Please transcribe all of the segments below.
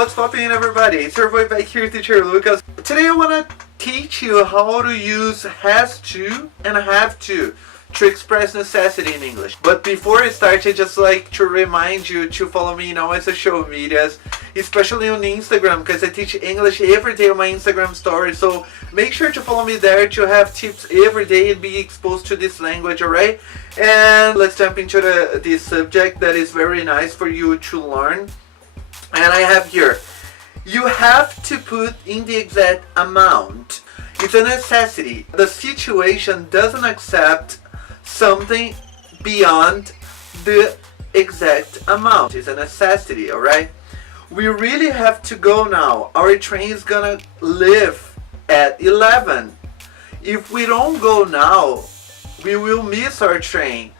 what's poppin', everybody? It's your boy back here, teacher Lucas. Today I want to teach you how to use has to and have to express necessity in English. But before I start, I just like to remind you to follow me in all my social medias, especially on Instagram, because I teach English every day on my Instagram story. So make sure to follow me there to have tips every day and be exposed to this language, alright? And let's jump into this subject that is very nice for you to learn. And I have here, you have to put in the exact amount. It's a necessity. The situation doesn't accept something beyond the exact amount. It's a necessity, alright? We really have to go now. Our train is gonna leave at 11. If we don't go now, we will miss our train.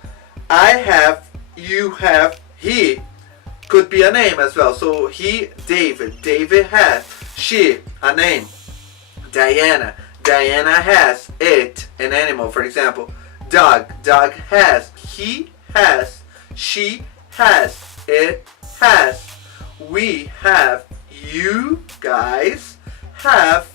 I have, you have, he could be a name as well. So he, David. David has. She, a name. Diana. Diana has. It, an animal, for example. Dog. Dog has. He has. She has. It has. We have. You guys have.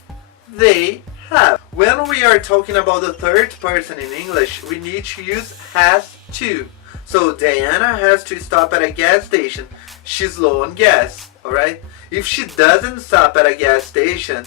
They have. When we are talking about the third person in English, we need to use has to. So Diana has to stop at a gas station. She's low on gas, alright? If she doesn't stop at a gas station,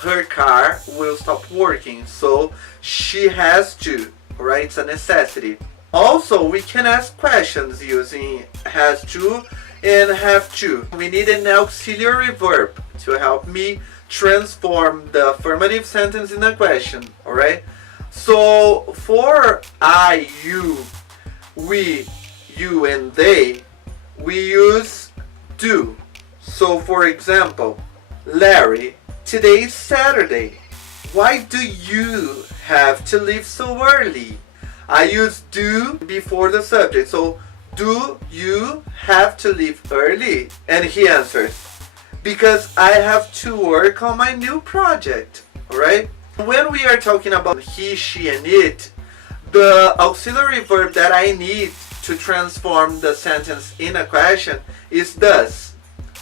her car will stop working. So she has to, alright? It's a necessity. Also, we can ask questions using has to and have to. We need an auxiliary verb to help me transform the affirmative sentence in a question, alright? So for I, you, we, you, and they, we use do. So for example, Larry, today's Saturday. Why do you have to leave so early? I use do before the subject. So do you have to leave early? And he answers, because I have to work on my new project. Alright? When we are talking about he, she, and it, the auxiliary verb that I need to transform the sentence in a question is does.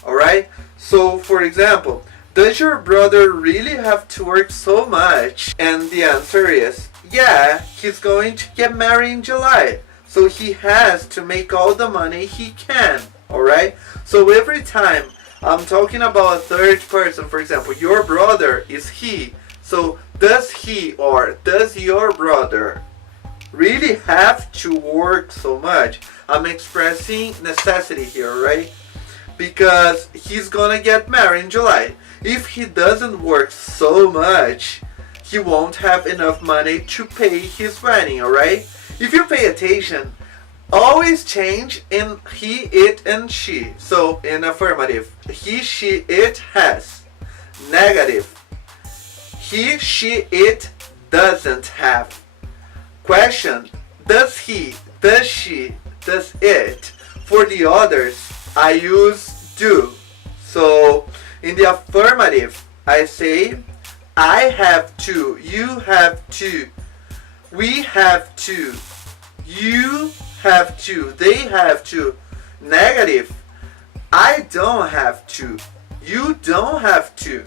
Alright? So for example, does your brother really have to work so much? And the answer is, yeah, he's going to get married in July. So he has to make all the money he can. Alright? So every time I'm talking about a third person, for example, your brother is he. So does he or does your brother really have to work so much? I'm expressing necessity here, right? Because he's gonna get married in July. If he doesn't work so much, he won't have enough money to pay his wedding, alright? If you pay attention, always change in he, it, and she. So in affirmative, he, she, it has. Negative, he, she, it doesn't have. Question, does he, does she, does it? For the others, I use do. So in the affirmative, I say I have to, you have to, we have to, you have to, they have to. Negative, I don't have to, you don't have to,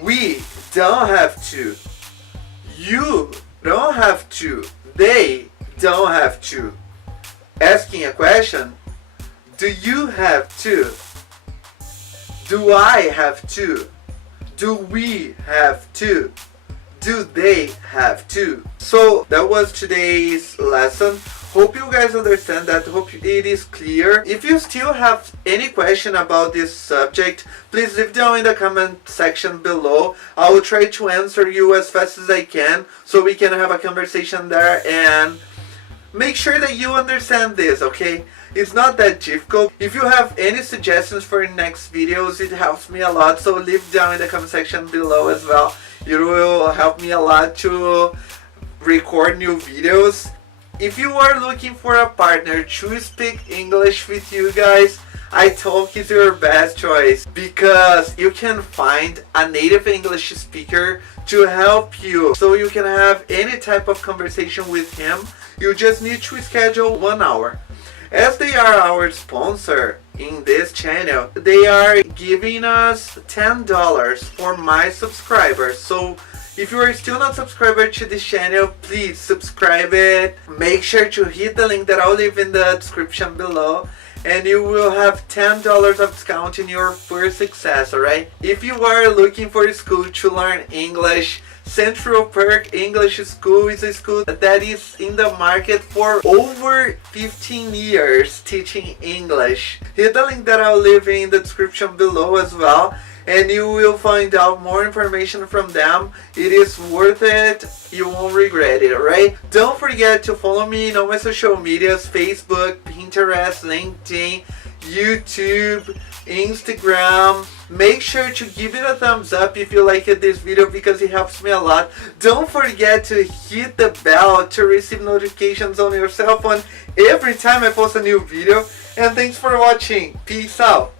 we don't have to, you don't have to, they don't have to. Asking a question, do you have to? Do I have to? Do we have to? Do they have to? So that was today's lesson. Hope you guys understand that. Hope it is clear. If you still have any question about this subject, please leave down in the comment section below. I will try to answer you as fast as I can so we can have a conversation there, and make sure that you understand this, okay? It's not that difficult. If you have any suggestions for next videos, it helps me a lot, so leave down in the comment section below as well. It will help me a lot to record new videos. If you are looking for a partner to speak English with you guys, iTalk is your best choice, because you can find a native English speaker to help you, so you can have any type of conversation with him. You just need to schedule 1 hour. As they are our sponsor, in this channel, they are giving us $10 for my subscribers. So if you are still not subscribed to this channel, please subscribe it. Make sure to hit the link that I'll leave in the description below, and you will have $10 of discount in your first access, alright? If you are looking for a school to learn English, Central Perk English School is a school that is in the market for over 15 years teaching English. Hit the link that I'll leave in the description below as well, and you will find out more information from them. It is worth it. You won't regret it, alright? Don't forget to follow me on all my social medias: Facebook, Pinterest, LinkedIn, YouTube, Instagram. Make sure to give it a thumbs up if you liked this video, because it helps me a lot. Don't forget to hit the bell to receive notifications on your cell phone every time I post a new video. And thanks for watching. Peace out.